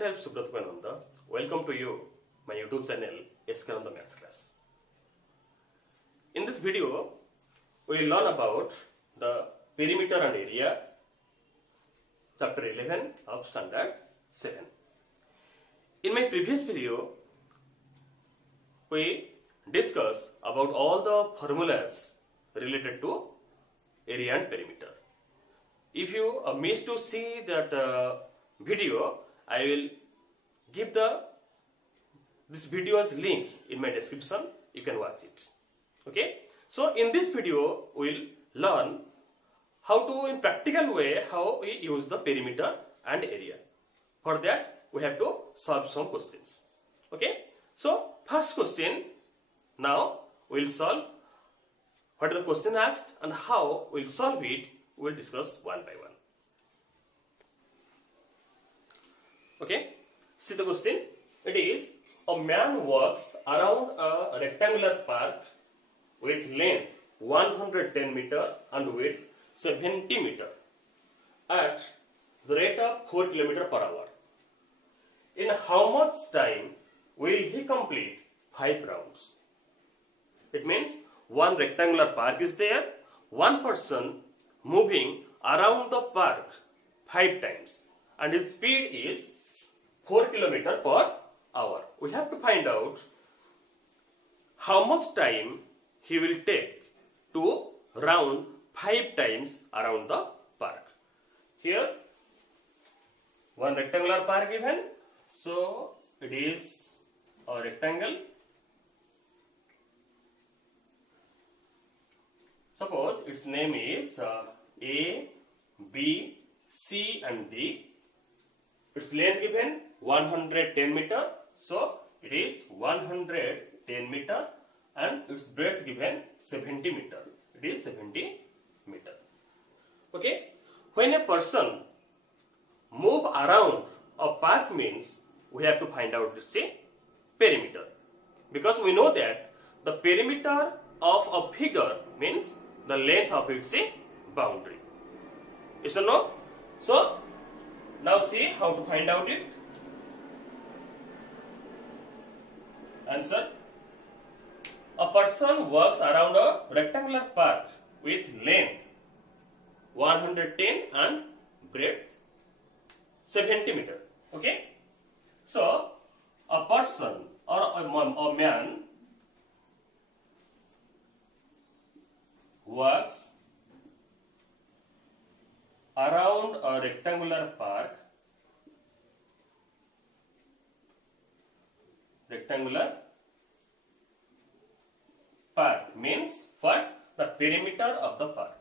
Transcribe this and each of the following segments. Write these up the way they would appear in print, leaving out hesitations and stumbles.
myself Subrat Mananda. Welcome to you, my YouTube channel Eskananda Maths Class. In this video, we will learn about the perimeter and area, chapter 11 of standard 7. In my previous video, we discussed about all the formulas related to area and perimeter. If you missed to see that video, I will give this video's link in my description. You can watch it. Okay. So in this video, we'll learn how to, in practical way, how we use the perimeter and area. For that, we have to solve some questions. Okay. So first question. Now we'll solve what the question asked and how we'll solve it. We'll discuss one by one. Okay, see the question. It is, a man walks around a rectangular park with length 110 meter and width 70 meter at the rate of 4 km per hour. In how much time will he complete 5 rounds? It means one rectangular park is there, one person moving around the park 5 times, and his speed is 4 km per hour. We have to find out how much time he will take to round 5 times around the park. Here, one rectangular park given, so it is a rectangle. Suppose its name is A, B, C and D. Its length given 110 meter, so it is 110 meter, and its breadth given 70 meter. It is 70 meter. Okay. When a person move around a park means we have to find out the perimeter, because we know that the perimeter of a figure means the length of its boundary. Yes or no? So now see how to find out it. Answer. A person walks around a rectangular park with length 110 and breadth 70 meter. Okay. So a person or a man walks around a rectangular park. Rectangular park means what? The perimeter of the park.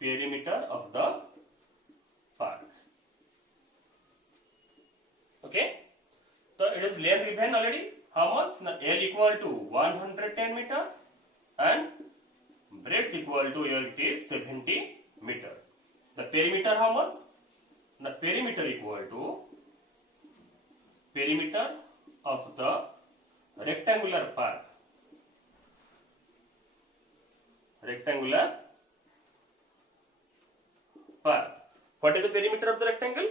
Perimeter of the park. Okay. So it is length given already. How much? Now L equal to 110 meter and breadth equal to L is 70 meter. The perimeter how much? The perimeter equal to perimeter of the rectangular park. Rectangular park. What is the perimeter of the rectangle?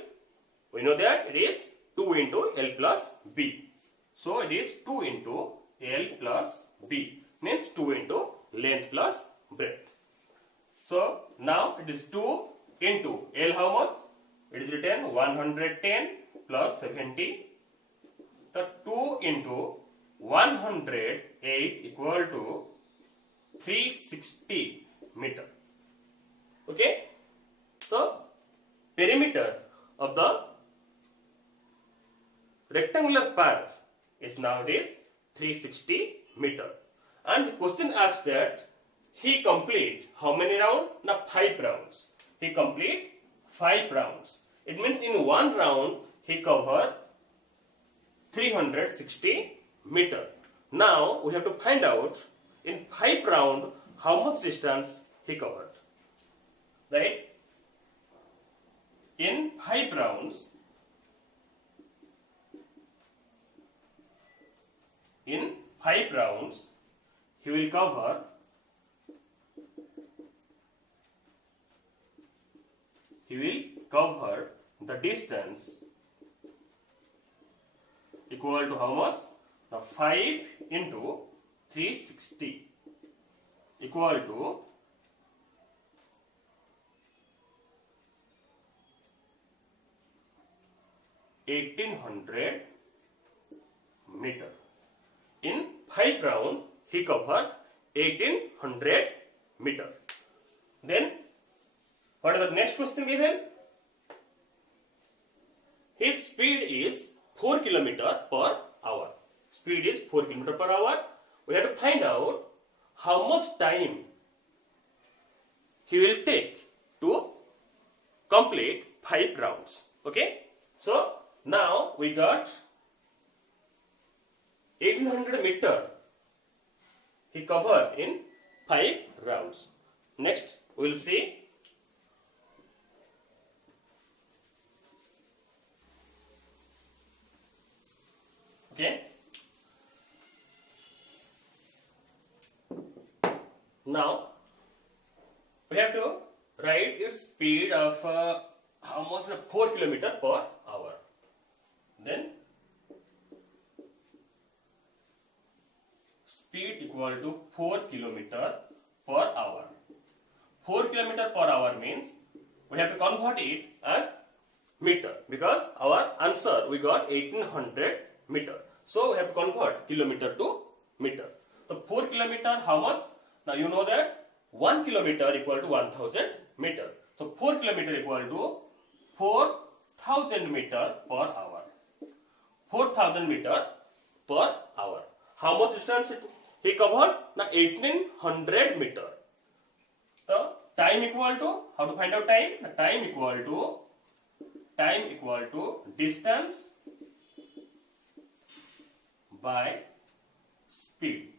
We know that it is 2 into L plus B. So it is 2 into L plus B, means 2 into length plus breadth. So now it is 2 into L how much? It is written 110 plus 70. The 2 into 108 equal to 360 meter. Okay. So perimeter of the rectangular park is nowadays 360 meter. And the question asks that he complete how many rounds? Now 5 rounds. He complete 5 rounds. It means in one round he covered 360 meter. Now we have to find out in 5 rounds how much distance he covered. Right? In 5 rounds, he will cover he will cover the distance equal to how much? Now 5 into 360 equal to 1800 meter. In 5 rounds, he covered 1800 meter. Then, what is the next question given? His speed is 4 km per hour. Speed is 4 km per hour. We have to find out how much time he will take to complete 5 rounds. Okay. So, now we got 1800 meter he covered in 5 rounds. Next, we will see okay. Now we have to write its speed of how much? 4 km per hour. Then speed equal to 4 km per hour. 4 km per hour means we have to convert it as meter because our answer we got 1800 meter. So we have to convert kilometer to meter. So 4 km how much? Now you know that 1 km equal to 1000 meter. So 4 km equal to 4000 meter per hour. 4000 meter per hour. How much distance he covered? Now 1800 meter. So time equal to, how to find out time? Time equal to distance by speed.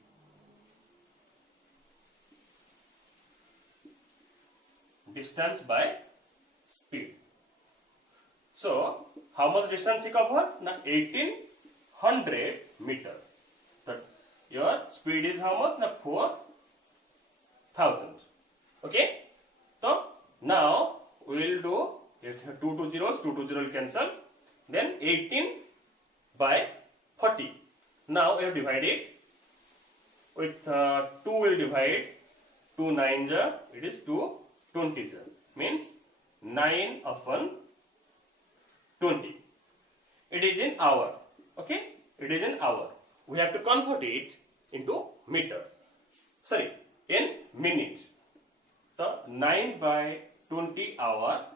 Distance by speed. So how much distance he covered? Now 1800 meter. But your speed is how much? Now 4000. Okay. So now we will do 2 zeros will cancel. Then 18 by 40. Now we have divided with 2 will divide 2 9 it is 2 20 means 9 upon 20. It is in hour. Okay, it is in hour. We have to convert it into meter. Sorry, in minute. So 9 by 20 hour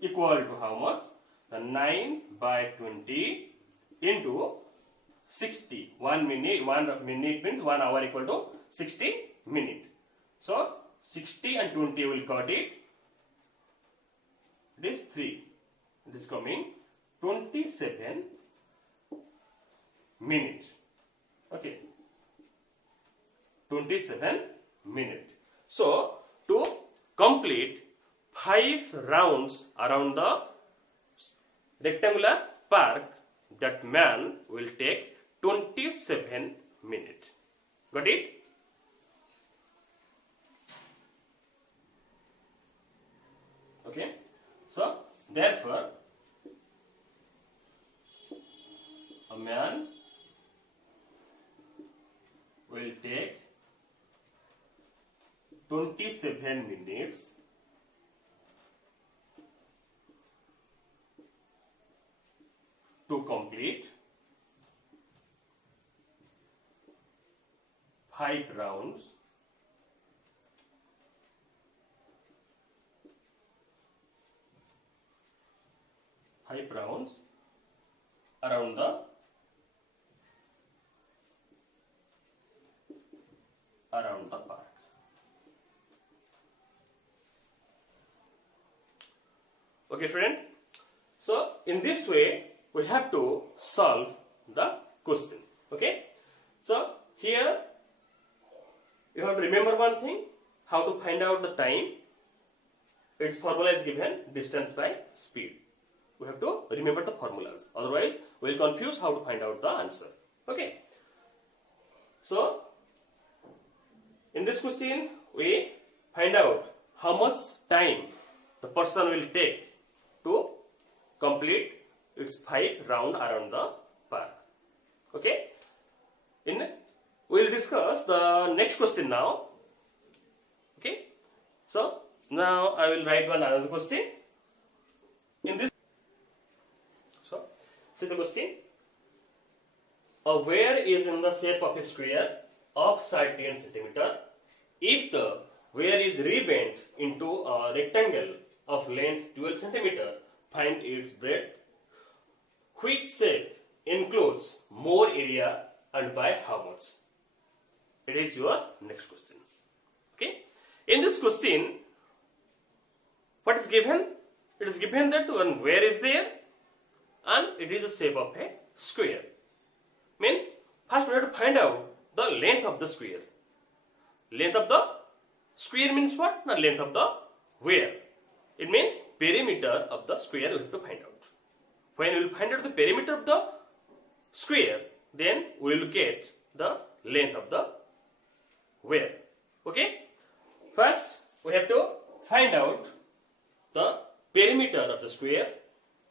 equal to how much? The 9 by 20 into 60. 1 minute means 1 hour equal to 60 minute. So 60 and 20 will cut it. This 3. It is coming 27 minutes. Okay. 27 minutes. So to complete 5 rounds around the rectangular park, that man will take 27 minutes. Got it? Okay. So therefore a man will take 27 minutes to complete 5 rounds around the park. Okay, friend. So in this way we have to solve the question. Okay. So here you have to remember one thing, how to find out the time. Its formula is given, distance by speed. We have to remember the formulas, otherwise we will confuse how to find out the answer. Okay. So in this question we find out how much time the person will take to complete its 5 round around the park. Okay. We'll discuss the next question now. Okay. So now I will write one another question. In this, so see the question. A wire is in the shape of a square of side 10 centimeter. If the wire is rebent into a rectangle of length 12 centimeter, find its breadth. Which shape encloses more area and by how much? It is your next question. Okay. In this question, what is given? It is given that one wire is there and it is the shape of a square. Means first we have to find out the length of the square. Length of the square means what? Not length of the wire. It means perimeter of the square we have to find out. When we will find out the perimeter of the square, then we will get the length of the wire. Okay? First we have to find out the perimeter of the square.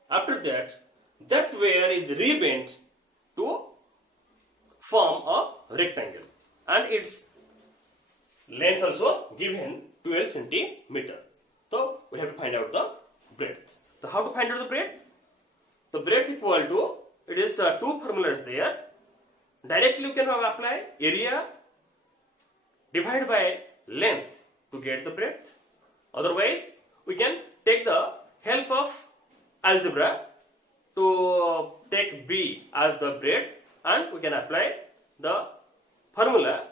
After that, that wire is rebent to form a rectangle and its length also given 12 centimeter. So we have to find out the breadth. So how to find out the breadth? The breadth equal to, it is two formulas there. Directly you can apply area divided by length to get the breadth. Otherwise we can take the help of algebra to take B as the breadth and we can apply the formula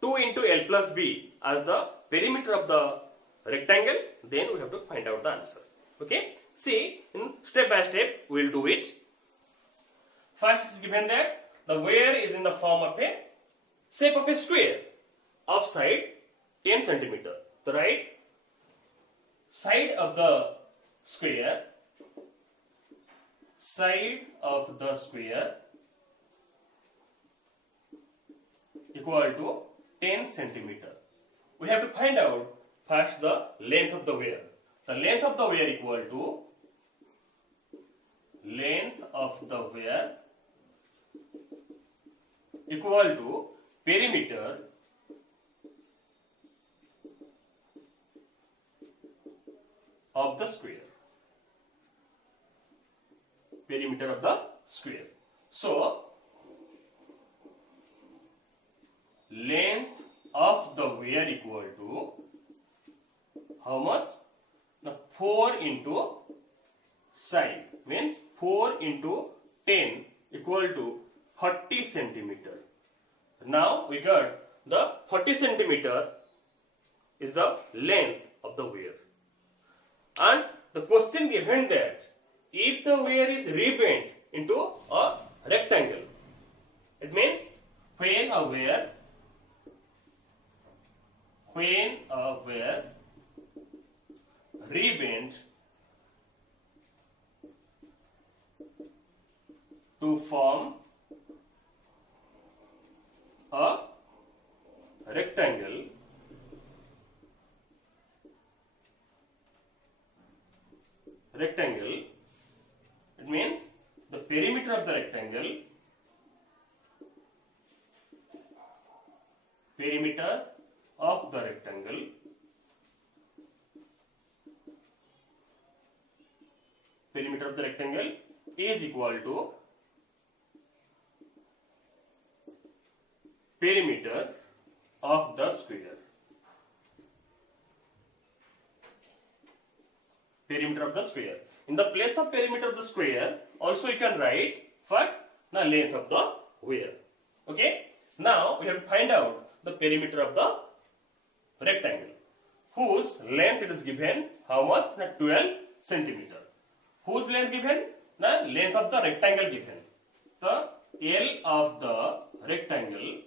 2 into L plus B as the perimeter of the rectangle. Then we have to find out the answer. Okay. See, in step by step we will do it. First it is given that the wire is in the form of a shape of a square of side 10 centimeter. The right side of the square equal to 10 centimeter. We have to find out first the length of the wire. The length of the wire equal to perimeter of the square. Perimeter of the square. So length of the wire equal to how much? The 4 into side means 4 into 10 equal to 40 centimeter. Now we got the 40 centimeter is the length of the wire. And the question given that if the wire is rebent into a rectangle, it means when a wire rebent to form a rectangle, it means the perimeter of the rectangle, perimeter of the rectangle is equal to perimeter of the square. Perimeter of the square. In the place of perimeter of the square, also you can write what? The length of the wire. Okay. Now we have to find out the perimeter of the rectangle, whose length it is given how much? 12 centimeter. Whose length given? The length of the rectangle given. The L of the rectangle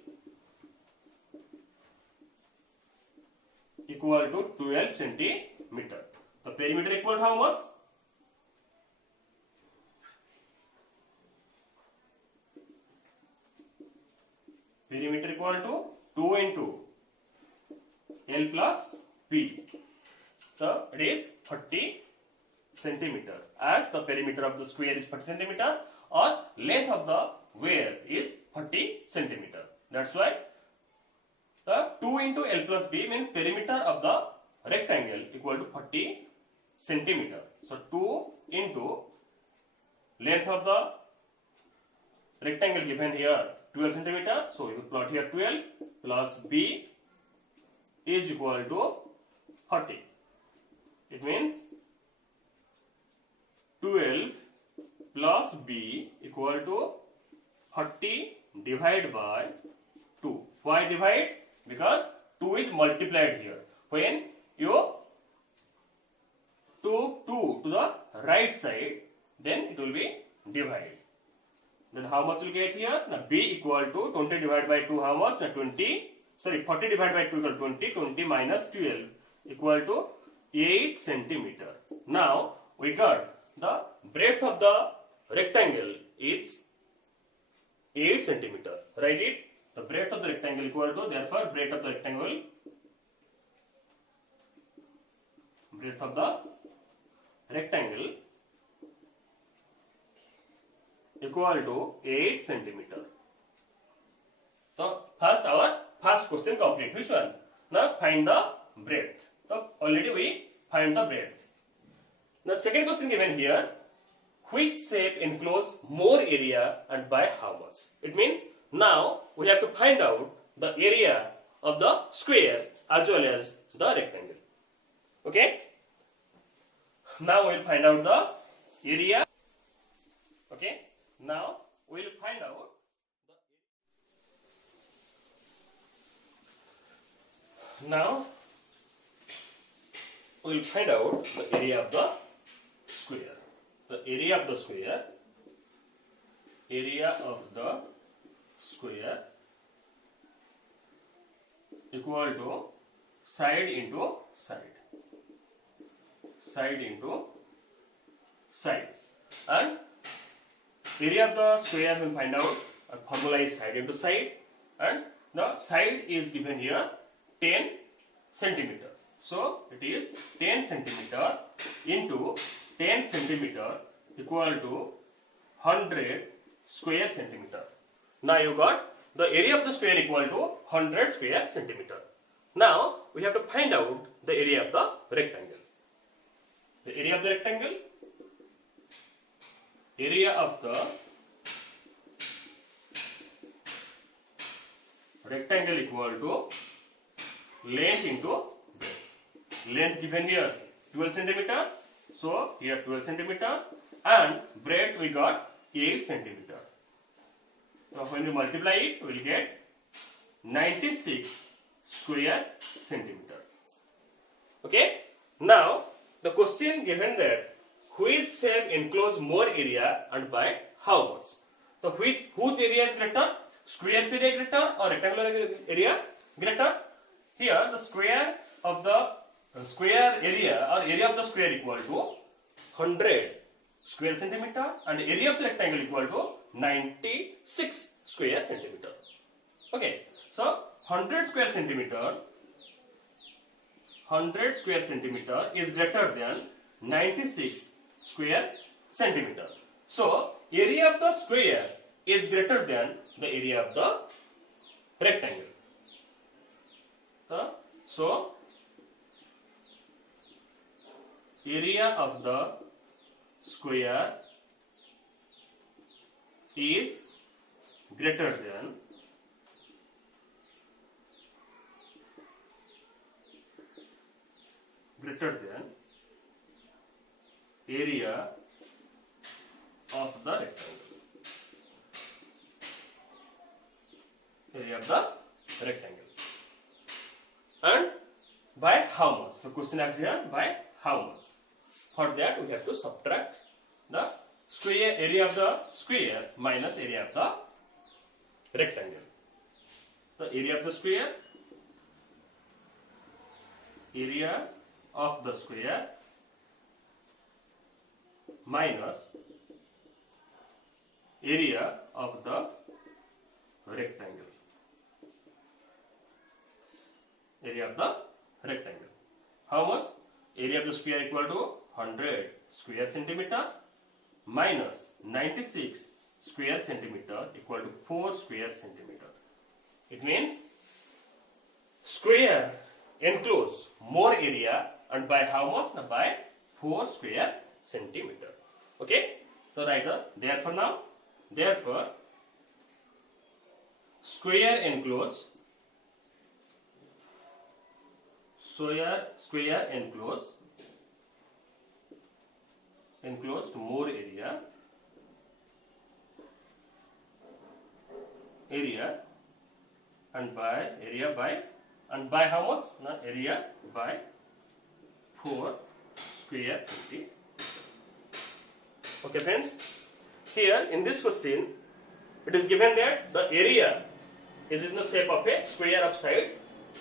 equal to 12 centimeter. The perimeter equal to how much? Perimeter equal to 2 into L plus B. So it is 30 centimeter, as the perimeter of the square is 30 centimeter or length of the square is 30 centimeter. That's why the 2 into L plus B means perimeter of the rectangle equal to 30 centimeter. So 2 into length of the rectangle given here 12 centimeter. So you plot here 12 plus B is equal to 30. It means 12 plus B equal to 30 divided by 2. Why divide? Because 2 is multiplied here. When you took 2 to the right side, then it will be divided. Then how much will get here? Now B equal to 20 divided by 2, how much? Now 40 divided by 2 equal to 20. 20 minus 12 equal to 8 centimeter. Now we got the breadth of the rectangle is 8 centimeter. Write it. The breadth of the rectangle equal to, therefore breadth of the rectangle equal to 8 centimeter. So first our first question complete. Which one? Now find the breadth. So already we find the breadth. Now second question given here. Which shape enclose more area and by how much? It means now we have to find out the area of the square as well as the rectangle. Okay? Now we will find out the area. Okay? Now we will find out the area of the square. The area of the square equal to side into side, and area of the square will find out. A formula is side into side, and the side is given here 10 centimeter. So it is 10 centimeter into 10 centimeter equal to 100 square centimeter. Now you got the area of the square equal to 100 square centimeter. Now we have to find out the area of the rectangle. The area of the rectangle equal to length into breadth. Length given here 12 centimeter. So here 12 centimeter, and breadth we got 8 centimeter. So when we multiply it, we will get 96 square centimeter. Okay. Now the question given that which shape enclose more area and by how much? So whose area is greater? Square's area greater or rectangular area greater? Here the square of the square area or area of the square equal to 100 square centimeter, and area of the rectangle equal to 96 square centimeter. Okay, so 100 square centimeter is greater than 96 square centimeter. So area of the square is greater than the area of the rectangle. So area of the square is greater than area of the rectangle. And by how much? The question asked here, by how much? For that we have to subtract the square area of the square minus area of the rectangle. The area of the square minus area of the rectangle. How much? area of the square equal to 100 square centimeter minus 96 square centimeter equal to 4 square centimeter. It means square enclose more area and by how much? By 4 square centimeter. Okay, so write therefore now, therefore square enclose enclosed more area and by how much? Area by 4 square centimeter. Okay friends, here in this question it is given that the area is in the shape of a square of side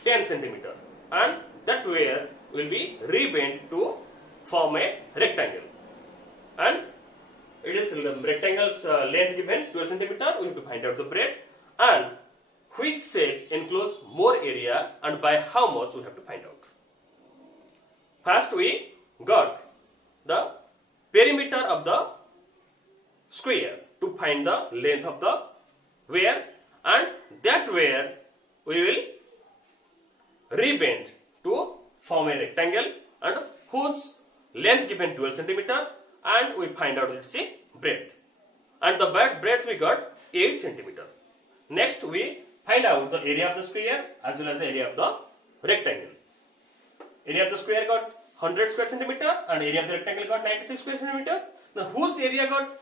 10 centimeter and that where will be rebent to form a rectangle, and it is rectangle's length given 12 centimeter. We have to find out the breadth and which shape enclose more area and by how much we have to find out. First we got the perimeter of the square to find the length of the where, and that where we will rebend to form a rectangle and whose length given 12 centimeter and we find out its breadth, and the breadth we got 8 centimeter. Next we find out the area of the square as well as the area of the rectangle. Area of the square got 100 square centimeter and area of the rectangle got 96 square centimeter. Now whose area got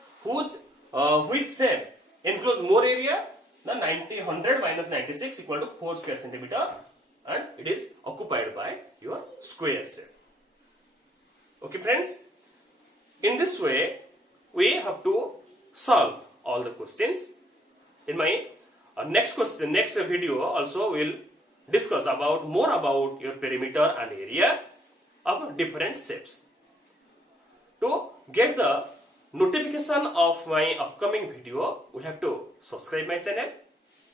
which shape enclose more area? The 100 minus 96 equal to 4 square centimeter, and it is occupied by your square shape. Okay friends, in this way we have to solve all the questions. In my next video also we will discuss more about your perimeter and area of different shapes. To get the notification of my upcoming video, we have to subscribe my channel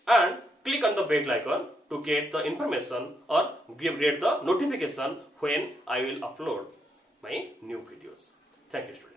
and click on the bell icon to get the information or get the notification when I will upload my new videos. Thank you, students.